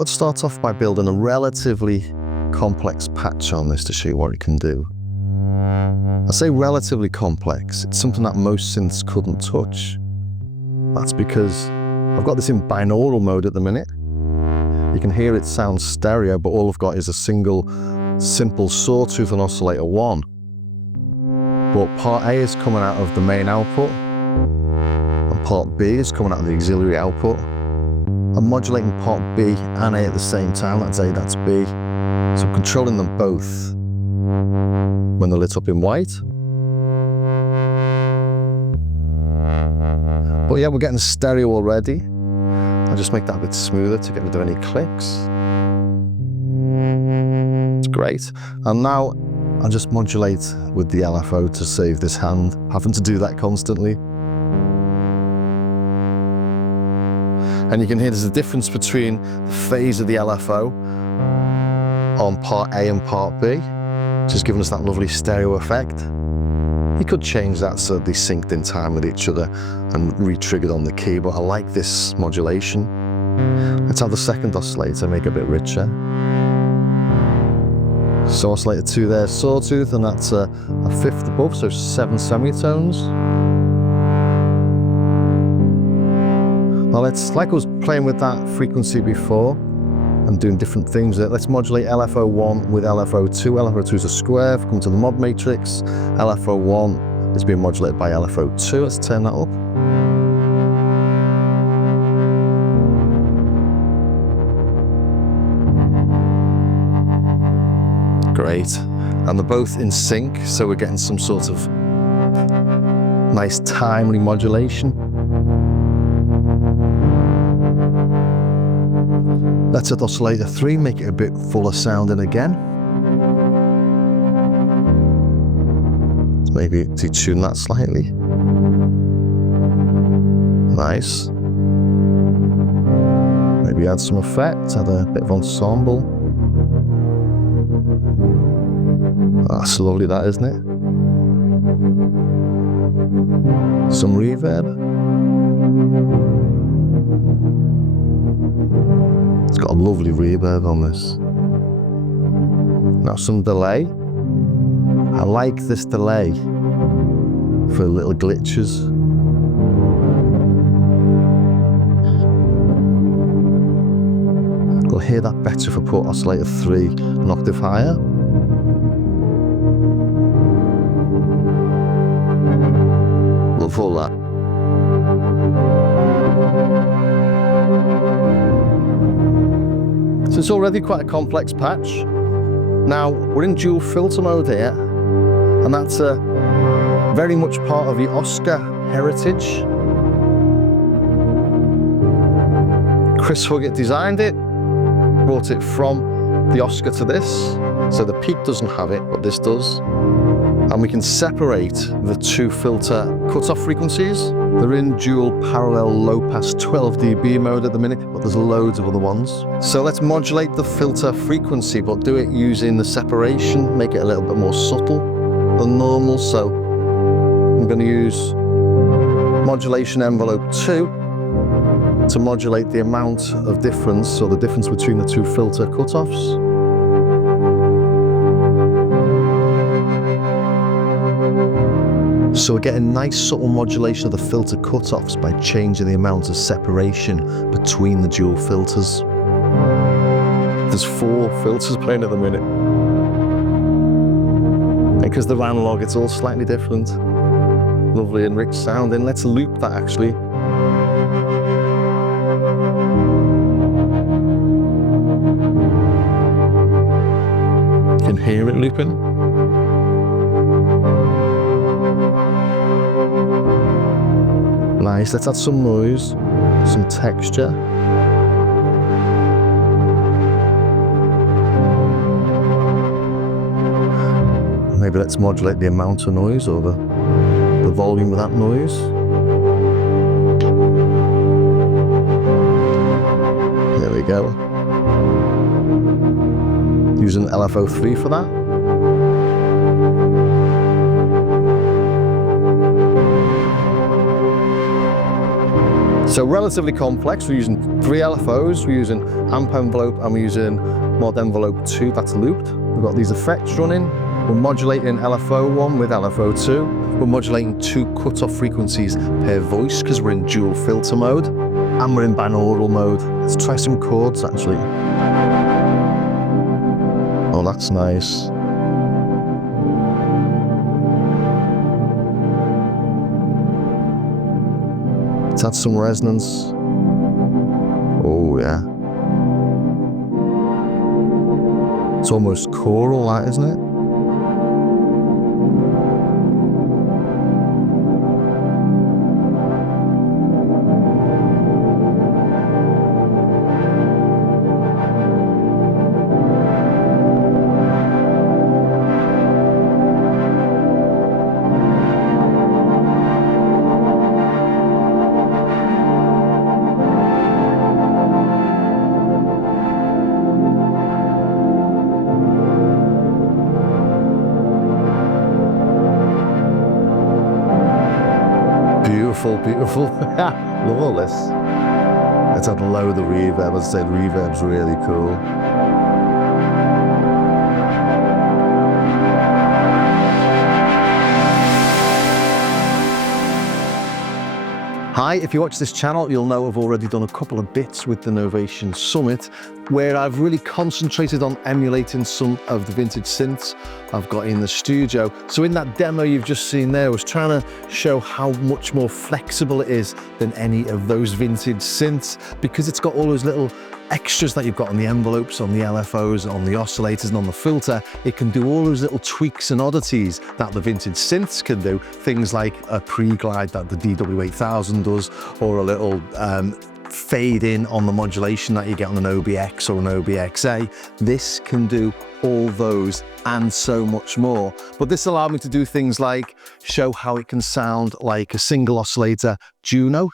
thought I'd start off by building a relatively complex patch on this to show you what it can do. I say relatively complex, it's something that most synths couldn't touch. That's because I've got this in binaural mode at the minute. You can hear it sound stereo, but all I've got is a single simple sawtooth and oscillator 1. But part A is coming out of the main output, and part B is coming out of the auxiliary output. I'm modulating part B and A at the same time, that's A, that's B. So I'm controlling them both when they're lit up in white. But yeah, we're getting stereo already. I'll just make that a bit smoother to get rid of any clicks. It's great. And now I'll just modulate with the LFO to save this hand, having to do that constantly. And you can hear there's a difference between the phase of the LFO on part A and part B, which is giving us that lovely stereo effect. You could change that so they synced in time with each other and re-triggered on the key, but I like this modulation. Let's have the second oscillator, make it a bit richer. So oscillator 2 there, sawtooth, and that's a fifth above, so 7 semitones. Now let's, like I was playing with that frequency before and doing different things, let's modulate LFO1 with LFO2. LFO2 is a square, if we come to the mod matrix, LFO1 is being modulated by LFO2, let's turn that up. Great, and they're both in sync, so we're getting some sort of nice timely modulation. Let's at oscillator 3, make it a bit fuller sounding again. Let's maybe detune that slightly. Nice. Maybe add some effects, add a bit of ensemble. That's lovely, that, isn't it? Some reverb. It's got a lovely reverb on this. Now some delay. I like this delay for little glitches. We'll hear that better if I put oscillator 3 an octave higher. Love all that. So it's already quite a complex patch. Now we're in dual filter mode here, and that's very much part of the Oscar heritage. Chris Huggett designed it, brought it from the Oscar to this, so the peak doesn't have it, but this does. And we can separate the two filter cutoff frequencies. They're in dual parallel low pass 12 dB mode at the minute, but there's loads of other ones. So let's modulate the filter frequency, but do it using the separation, make it a little bit more subtle than normal. So I'm going to use modulation envelope 2 to modulate the amount of difference, or the difference between the two filter cutoffs. So we're getting nice subtle modulation of the filter cutoffs by changing the amount of separation between the dual filters. There's 4 filters playing at the minute. And because they're analog, it's all slightly different. Lovely and rich sounding. Let's loop that actually. You can hear it looping. Nice, let's add some noise, some texture. Maybe let's modulate the amount of noise or the volume of that noise. There we go. Using LFO3 for that. So relatively complex. We're using 3 LFOs, we're using amp envelope, and we're using mod envelope 2 that's looped. We've got these effects running. We're modulating LFO 1 with LFO 2. We're modulating 2 cutoff frequencies per voice because we're in dual filter mode. And we're in binaural mode. Let's try some chords actually. Oh, that's nice. Let's add some resonance. Oh yeah. It's almost choral, that, isn't it? Beautiful, beautiful. Love all this. Let's add low the reverb. As I said, reverb's really cool. Hi, if you watch this channel, you'll know I've already done a couple of bits with the Novation SUMMIT, where I've really concentrated on emulating some of the vintage synths I've got in the studio. So in that demo you've just seen there, I was trying to show how much more flexible it is than any of those vintage synths, because it's got all those little extras that you've got on the envelopes, on the LFOs, on the oscillators, and on the filter. It can do all those little tweaks and oddities that the vintage synths can do. Things like a pre-glide that the DW8000 does, or a little fade in on the modulation that you get on an OBX or an OBXA. This can do all those and so much more. But this allowed me to do things like show how it can sound like a single oscillator Juno.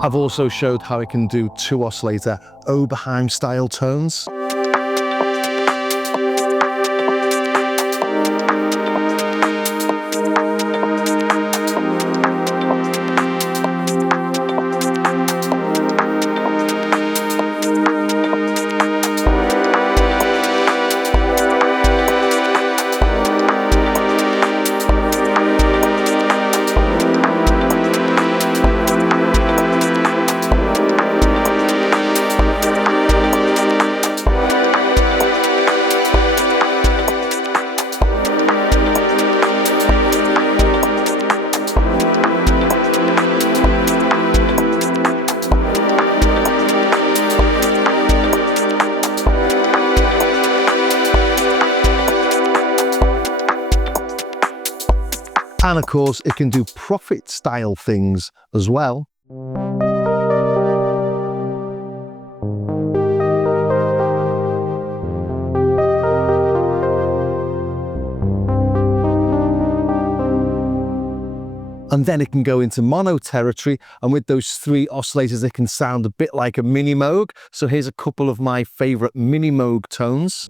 I've also showed how it can do 2 oscillator Oberheim style tones. And of course, it can do profit style things as well. And then it can go into mono territory, and with those 3 oscillators it can sound a bit like a Minimoog. So here's a couple of my favorite Minimoog tones.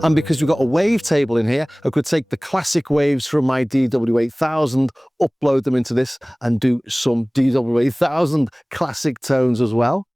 And because we've got a wavetable in here, I could take the classic waves from my DW8000, upload them into this, and do some DW8000 classic tones as well.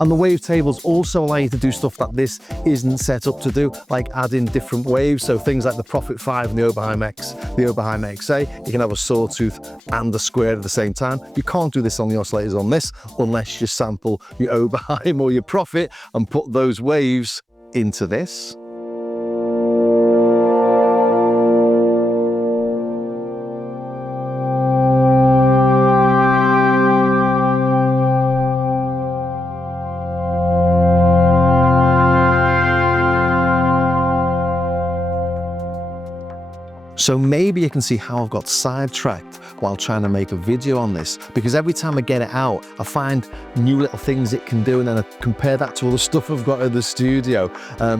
And the wavetables also allow you to do stuff that this isn't set up to do, like adding different waves. So things like the Prophet 5 and the Oberheim X, the Oberheim XA, you can have a sawtooth and a square at the same time. You can't do this on the oscillators on this unless you sample your Oberheim or your Prophet and put those waves into this. So maybe you can see how I've got sidetracked while trying to make a video on this, because every time I get it out, I find new little things it can do, and then I compare that to all the stuff I've got in the studio,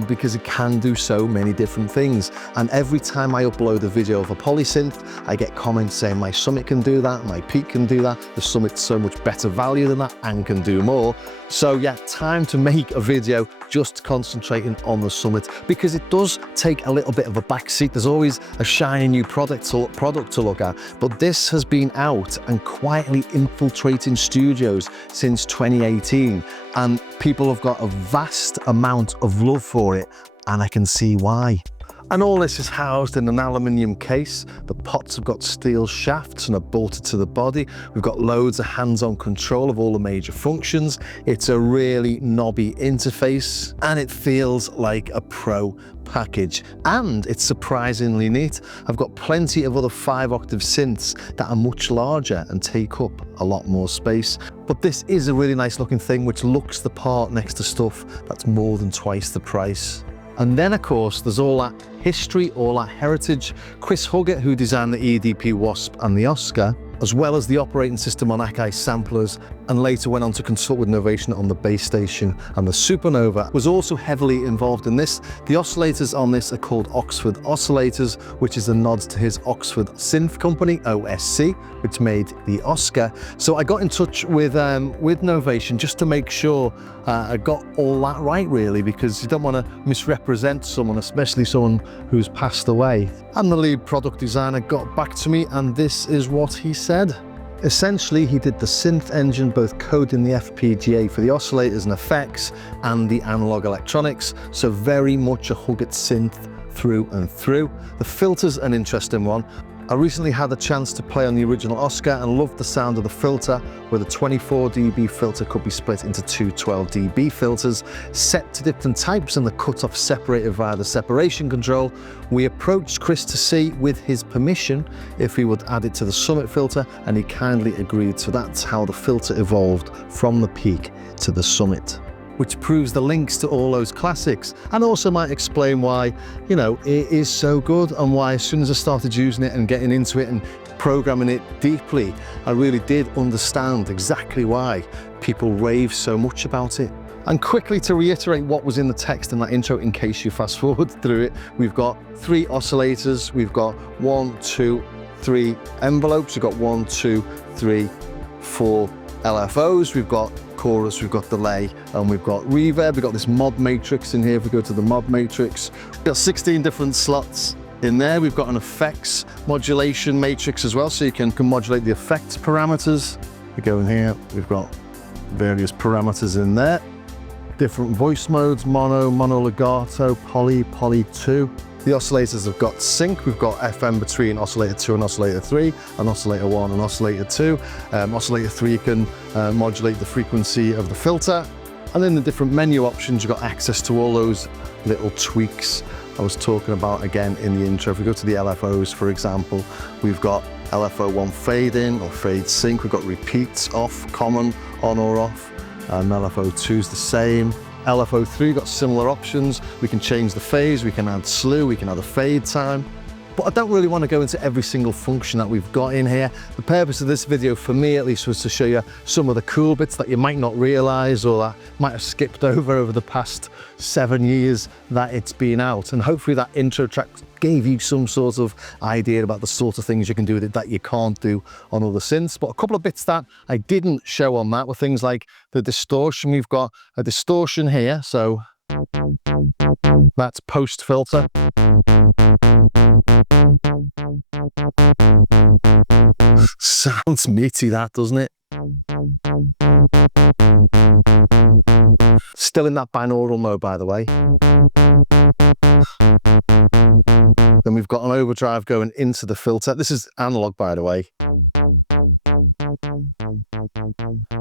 because it can do so many different things. And every time I upload a video of a polysynth, I get comments saying my Summit can do that, my Peak can do that, the Summit's so much better value than that and can do more. So yeah, time to make a video just concentrating on the Summit, because it does take a little bit of a backseat. There's always a shiny new product to look at, but this has been out and quietly infiltrating studios since 2018, and people have got a vast amount of love for it, and I can see why. And all this is housed in an aluminium case. The pots have got steel shafts and are bolted to the body. We've got loads of hands-on control of all the major functions. It's a really knobby interface, and it feels like a pro package. And it's surprisingly neat. I've got plenty of other 5-octave synths that are much larger and take up a lot more space. But this is a really nice looking thing which looks the part next to stuff that's more than twice the price. And then, of course, there's all that history, all that heritage. Chris Huggett, who designed the EDP Wasp and the Oscar, as well as the operating system on iykyk samplers, and later went on to consult with Novation on the bass station and the Supernova, was also heavily involved in this. The oscillators on this are called Oxford oscillators, which is a nod to his Oxford synth company, OSC, which made the Oscar. So I got in touch with Novation just to make sure I got all that right, really, because you don't want to misrepresent someone, especially someone who's passed away. And the lead product designer got back to me, and this is what he said. Essentially, he did the synth engine, both coding the FPGA for the oscillators and effects and the analog electronics, so very much a Huggett synth through and through. The filter's an interesting one. I recently had the chance to play on the original Oscar and loved the sound of the filter, where the 24 dB filter could be split into two 12 dB filters, set to different types and the cutoff separated via the separation control. We approached Chris to see, with his permission, if he would add it to the Summit filter, and he kindly agreed. So that's how the filter evolved from the Peak to the Summit, which proves the links to all those classics, and also might explain why, you know, it is so good, and why as soon as I started using it and getting into it and programming it deeply, I really did understand exactly why people rave so much about it. And quickly to reiterate what was in the text in that intro, in case you fast forward through it, we've got 3 oscillators, we've got 1, 2, 3 envelopes, we've got 1, 2, 3, 4 LFOs, we've got chorus, we've got delay, and we've got reverb. We've got this mod matrix in here. If we go to the mod matrix, we've got 16 different slots in there. We've got an effects modulation matrix as well, so you can modulate the effects parameters. We go in here, we've got various parameters in there. Different voice modes, mono, mono legato, poly, poly 2. The oscillators have got sync. We've got FM between oscillator 2 and oscillator 3, and oscillator 1 and oscillator 2. Oscillator 3 you can modulate the frequency of the filter. And in the different menu options, you've got access to all those little tweaks I was talking about again in the intro. If we go to the LFOs, for example, we've got LFO 1 fade in or fade sync. We've got repeats off, common, on or off. And LFO 2 is the same. LFO 3 got similar options. We can change the phase, we can add slew, we can add a fade time. But I don't really want to go into every single function that we've got in here. The purpose of this video, for me at least, was to show you some of the cool bits that you might not realize or that might have skipped over the past 7 years that it's been out. And hopefully that intro track gave you some sort of idea about the sort of things you can do with it that you can't do on other synths. But a couple of bits that I didn't show on that were things like the distortion. We've got a distortion here, so that's post filter. Sounds meaty, that, doesn't it? Still in that binaural mode, by the way. Then we've got an overdrive going into the filter. This is analog, by the way.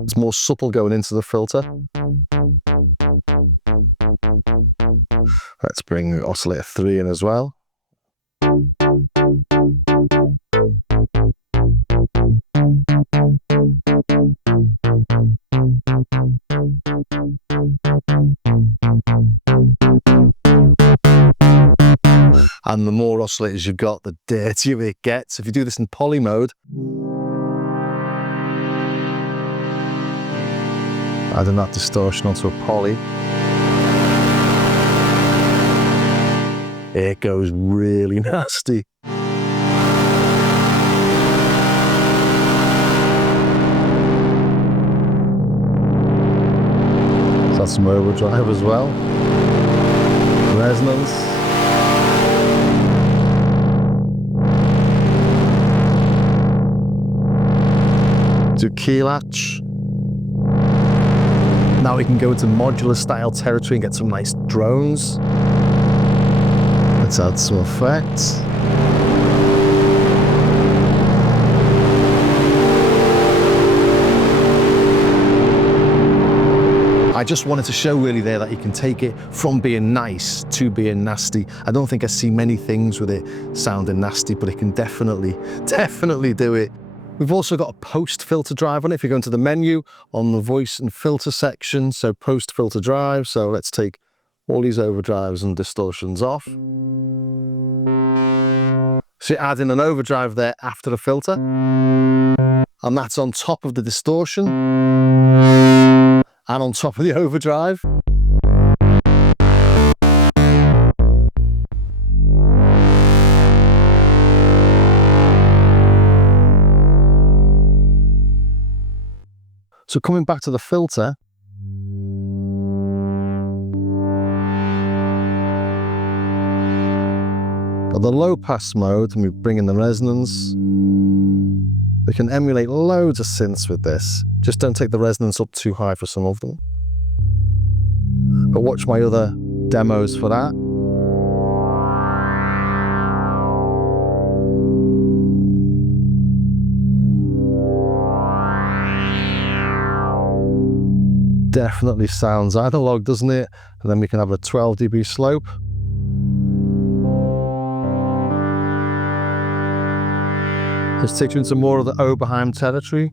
It's more subtle going into the filter. Let's bring oscillator 3 in as well. And the more oscillators you've got, the dirtier it gets. If you do this in poly mode, adding that distortion onto a poly, it goes really nasty. So that's some overdrive as well. Resonance. Do key latch. Now we can go into modular style territory and get some nice drones. Let's add some effects. I just wanted to show really there that you can take it from being nice to being nasty. I don't think I see many things with it sounding nasty, but it can definitely do it. We've also got a post filter drive on it. If you go into the menu on the voice and filter section, so post filter drive. So let's take all these overdrives and distortions off. So you're adding an overdrive there after the filter, and that's on top of the distortion and on top of the overdrive. So coming back to the filter, got the low pass mode, and we bring in the resonance. We can emulate loads of synths with this. Just don't take the resonance up too high for some of them. But watch my other demos for that. Definitely sounds analog, doesn't it? And then we can have a 12 dB slope. Let's take you into more of the Oberheim territory.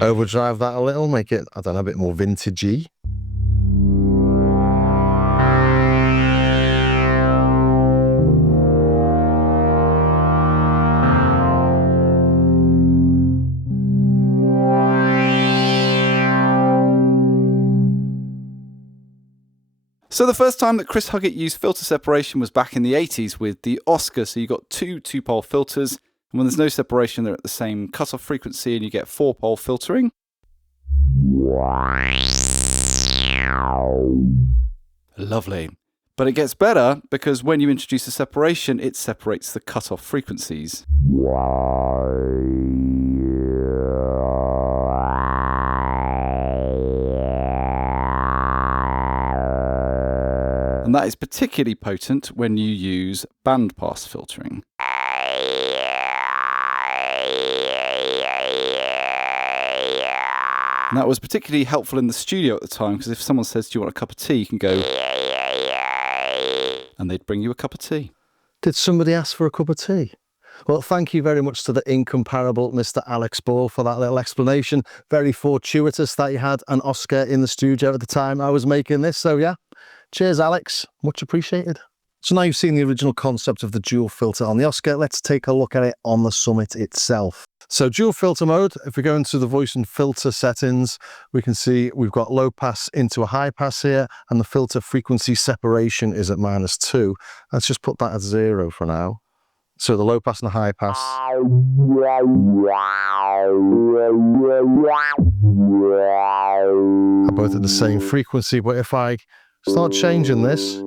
Overdrive that a little, make it, I don't know, a bit more vintagey. So the first time that Chris Huggett used filter separation was back in the 80s with the Oscar. So you got two pole filters. And when there's no separation, they're at the same cutoff frequency and you get 4-pole filtering. Lovely. But it gets better because when you introduce a separation, it separates the cutoff frequencies. And that is particularly potent when you use bandpass filtering. And that was particularly helpful in the studio at the time, because if someone says, do you want a cup of tea, you can go, and they'd bring you a cup of tea. Did somebody ask for a cup of tea? Well, thank you very much to the incomparable Mr. Alex Ball for that little explanation. Very fortuitous that you had an Oscar in the studio at the time I was making this. So yeah, cheers, Alex. Much appreciated. So now you've seen the original concept of the dual filter on the Oscar, let's take a look at it on the Summit itself. So dual filter mode, if we go into the voice and filter settings, we can see we've got low pass into a high pass here, and the filter frequency separation is at -2. Let's just put that at 0 for now. So the low pass and the high pass. Are both at the same frequency, but if I start changing this,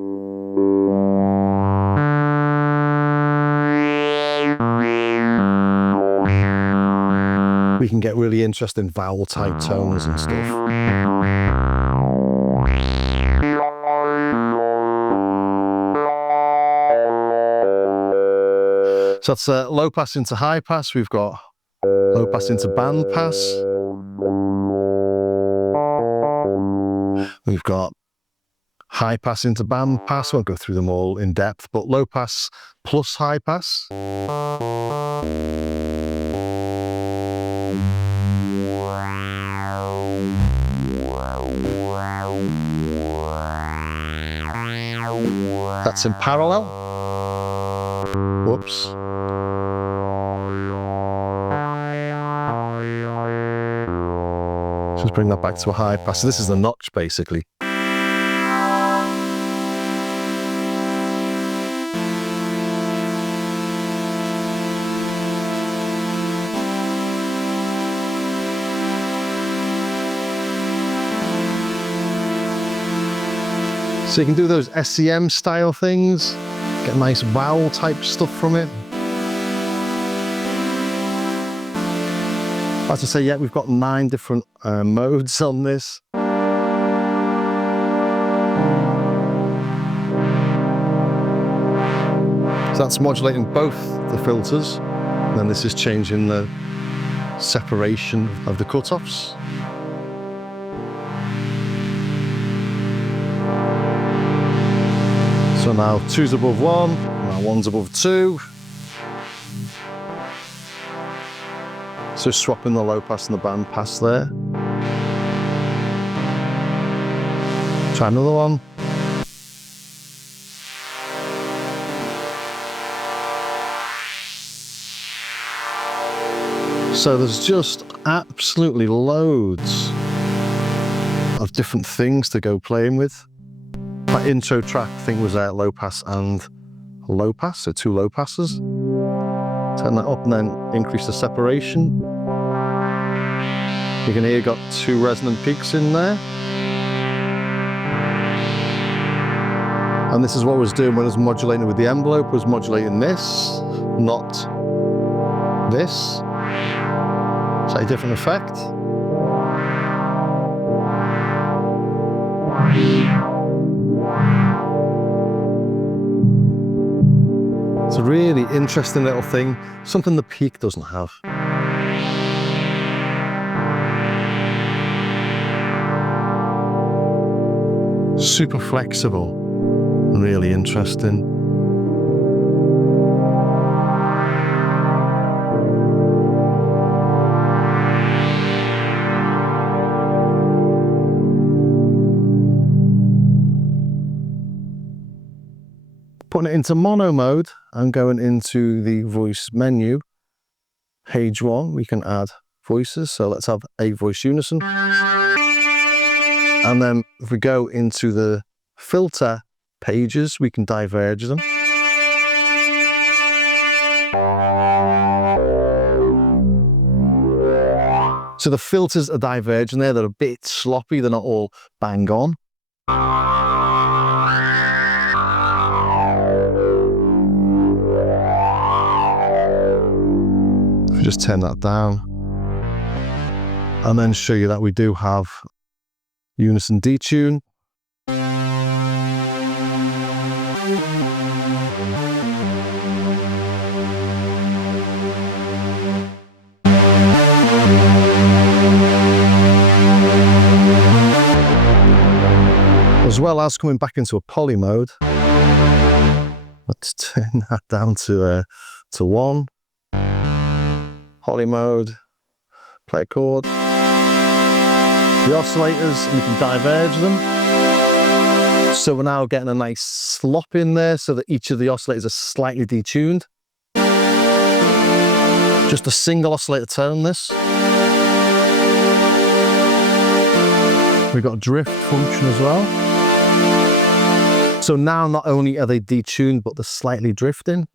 we can get really interesting vowel type tones and stuff. So that's low pass into high pass. We've got low pass into band pass. We've got high pass into band pass. Won't go through them all in depth, but low pass plus high pass. That's in parallel. Whoops. Just bring that back to a high pass. So this is the notch, basically. So you can do those SEM style things, get nice vowel type stuff from it. As I say, yeah, we've got 9 different modes on this. So that's modulating both the filters. And then this is changing the separation of the cutoffs. So now 2's above 1, now 1's above 2. So swapping the low pass and the band pass there. Try another one. So there's just absolutely loads of different things to go playing with. That intro track thing was low pass and low pass, so 2 low passes. Turn that up and then increase the separation. You can hear you've got 2 resonant peaks in there. And this is what I was doing when I was modulating with the envelope, I was modulating this, not this. It's a different effect. It's a really interesting little thing, something the Peak doesn't have. Super flexible and really interesting. Putting it into mono mode, I'm going into the voice menu. Page 1, we can add voices. So let's have a voice unison. And then if we go into the filter pages, we can diverge them. So the filters are diverging there. They're a bit sloppy. They're not all bang on. Just turn that down and then show you that we do have Unison Detune. As well as coming back into a poly mode. Let's turn that down to 1. Holly mode. Play a chord. The oscillators, we can diverge them. So we're now getting a nice slop in there so that each of the oscillators are slightly detuned. Just a single oscillator tone this. We've got a drift function as well. So now not only are they detuned, but they're slightly drifting.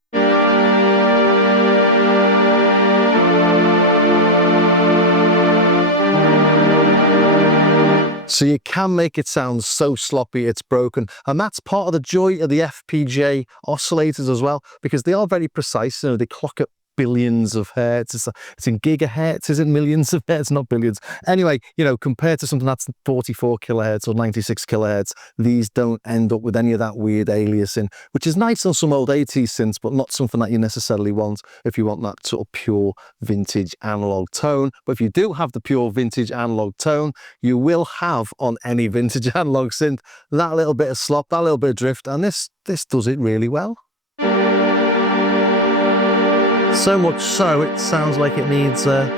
So you can make it sound so sloppy it's broken. And that's part of the joy of the FPGA oscillators as well, because they are very precise. You know, they clock at billions of hertz. It's in gigahertz, is it? Millions of hertz, not billions. Anyway, you know, compared to something that's 44 kilohertz or 96 kilohertz, these don't end up with any of that weird aliasing, which is nice on some old 80s synths, but not something that you necessarily want if you want that sort of pure vintage analog tone. But if you do have the pure vintage analog tone, you will have on any vintage analog synth that little bit of slop, that little bit of drift, and this does it really well. So much so, it sounds like it needs a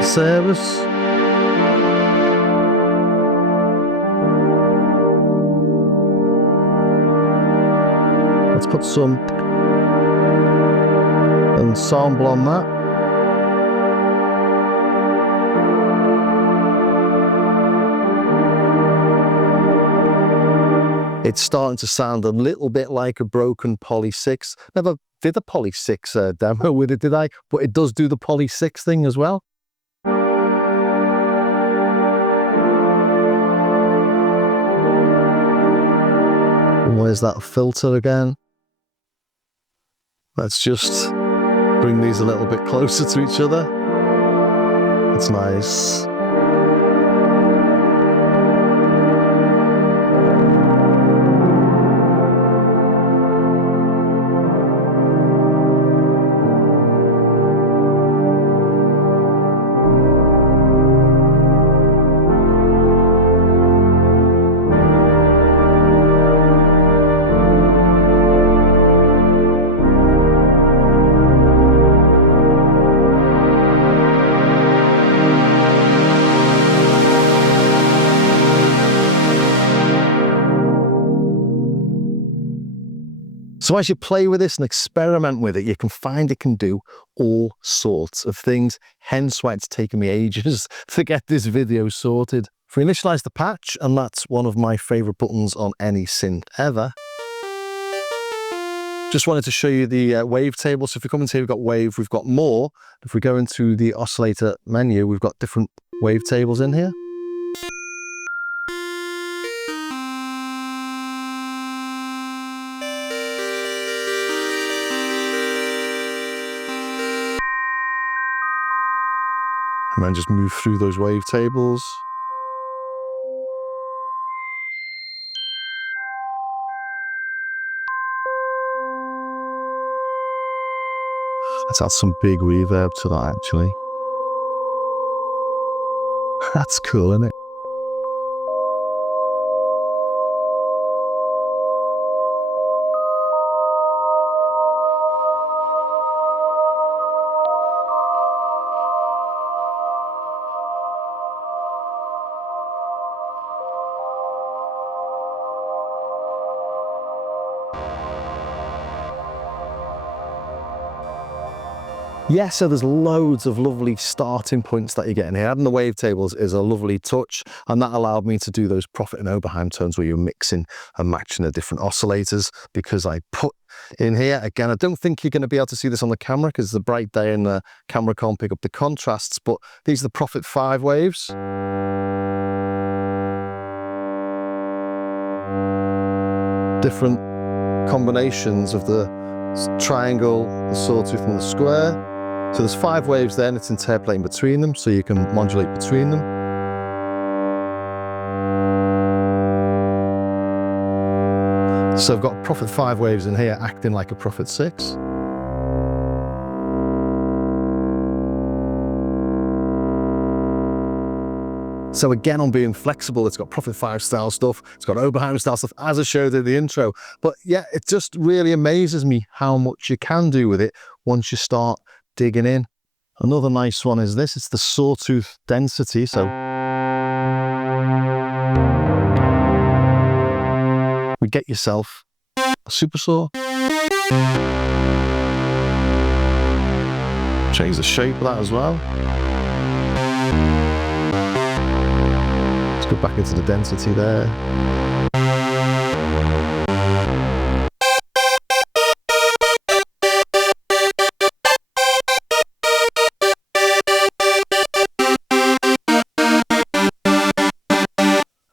service. Let's put some ensemble on that. It's starting to sound a little bit like a broken Poly 6. Never did a Poly 6 demo with it, did I? But it does do the Poly 6 thing as well. And where's that filter again? Let's just bring these a little bit closer to each other. That's nice. So as you play with this and experiment with it, you can find it can do all sorts of things, hence why it's taken me ages to get this video sorted. For initialize the patch, and that's one of my favorite buttons on any synth ever. Just wanted to show you the wavetable. So if you come into here, we've got wave, we've got more. If we go into the oscillator menu, we've got different wavetables in here. And then just move through those wavetables. Let's add some big reverb to that, actually. That's cool, isn't it? Yeah, so there's loads of lovely starting points that you get in here. Adding the wavetables is a lovely touch, and that allowed me to do those Prophet and Oberheim tones where you're mixing and matching the different oscillators, because I put in here, again, I don't think you're going to be able to see this on the camera because it's a bright day and the camera can't pick up the contrasts, but these are the Prophet 5 waves. Different combinations of the triangle, the sawtooth and the square. So there's 5 waves there and it's interpolating between them, so you can modulate between them. So I've got Prophet 5 waves in here acting like a Prophet 6. So again, I'm being flexible. It's got Prophet 5 style stuff. It's got Oberheim style stuff, as I showed in the intro. But yeah, it just really amazes me how much you can do with it once you start digging in. Another nice one is this. It's the sawtooth density. So we get yourself a supersaw. Change the shape of that as well. Let's go back into the density there.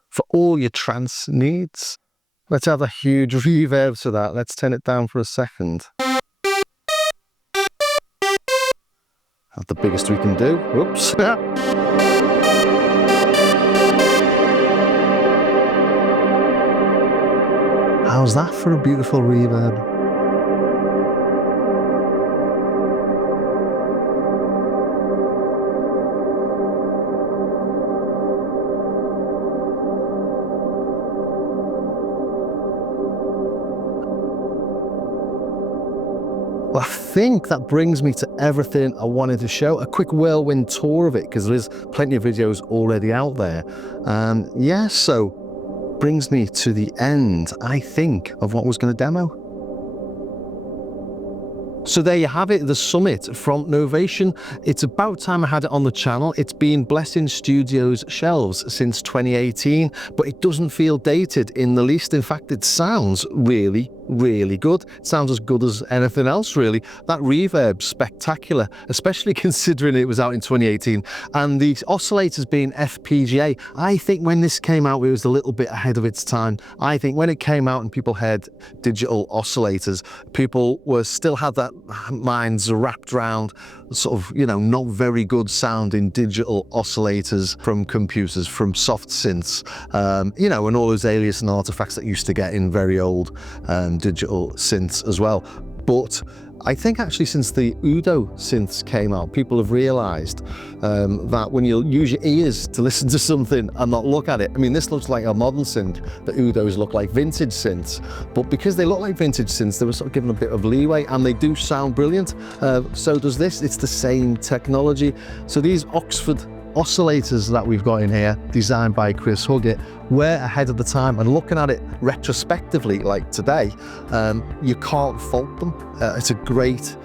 For all your trance needs, let's add a huge reverb to that. Let's turn it down for a second. That's the biggest we can do. Whoops. How's that for a beautiful reverb? Well, I think that brings me to everything I wanted to show. A quick whirlwind tour of it, because there's plenty of videos already out there. Yeah, so brings me to the end, I think, of what I was going to demo. So there you have it, the Summit from Novation. It's about time I had it on the channel. It's been Blessing Studios shelves since 2018, but it doesn't feel dated in the least. In fact, it sounds really, really good. It sounds as good as anything else, really. That reverb's spectacular, especially considering it was out in 2018. And the oscillators being FPGA, I think when this came out, it was a little bit ahead of its time. I think when it came out and people heard digital oscillators, people were still had that minds wrapped around sort of, you know, not very good sounding digital oscillators from computers, from soft synths, you know, and all those alias and artifacts that used to get in very old digital synths as well. But I think actually since the Udo synths came out, people have realized that when you use your ears to listen to something and not look at it, I mean, this looks like a modern synth, the Udos look like vintage synths, but because they look like vintage synths, they were sort of given a bit of leeway, and they do sound brilliant. So does this. It's the same technology. So these Oxford oscillators that we've got in here, designed by Chris Huggett, we're ahead of the time, and looking at it retrospectively, like today, you can't fault them. It's a great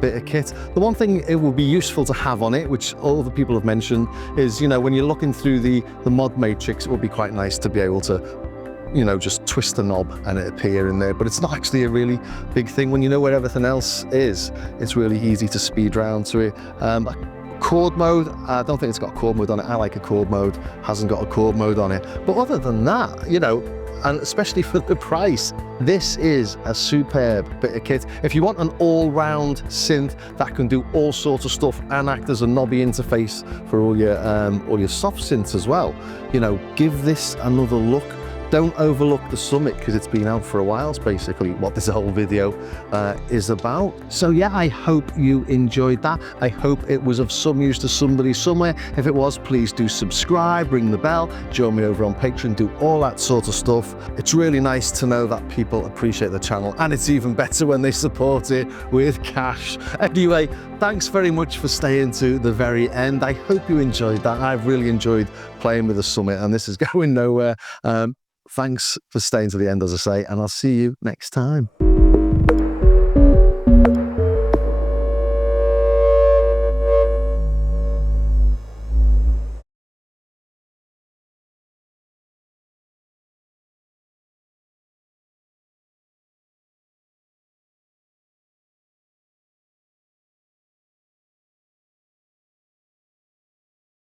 bit of kit. The one thing it will be useful to have on it, which all the people have mentioned, is, you know, when you're looking through the mod matrix, it would be quite nice to be able to, you know, just twist the knob and it appear in there. But it's not actually a really big thing. When you know where everything else is, it's really easy to speed round to it. Chord mode, I don't think it's got a chord mode on it. I like a chord mode, hasn't got a chord mode on it. But other than that, you know, and especially for the price, this is a superb bit of kit. If you want an all-round synth that can do all sorts of stuff and act as a knobby interface for all your soft synths as well, you know, give this another look. Don't overlook the Summit, because it's been out for a while. It's basically what this whole video is about. So yeah, I hope you enjoyed that. I hope it was of some use to somebody somewhere. If it was, please do subscribe, ring the bell, join me over on Patreon, do all that sort of stuff. It's really nice to know that people appreciate the channel, and it's even better when they support it with cash. Anyway, thanks very much for staying to the very end. I hope you enjoyed that. I've really enjoyed playing with the Summit, and this is going nowhere. Thanks for staying to the end, as I say, and I'll see you next time.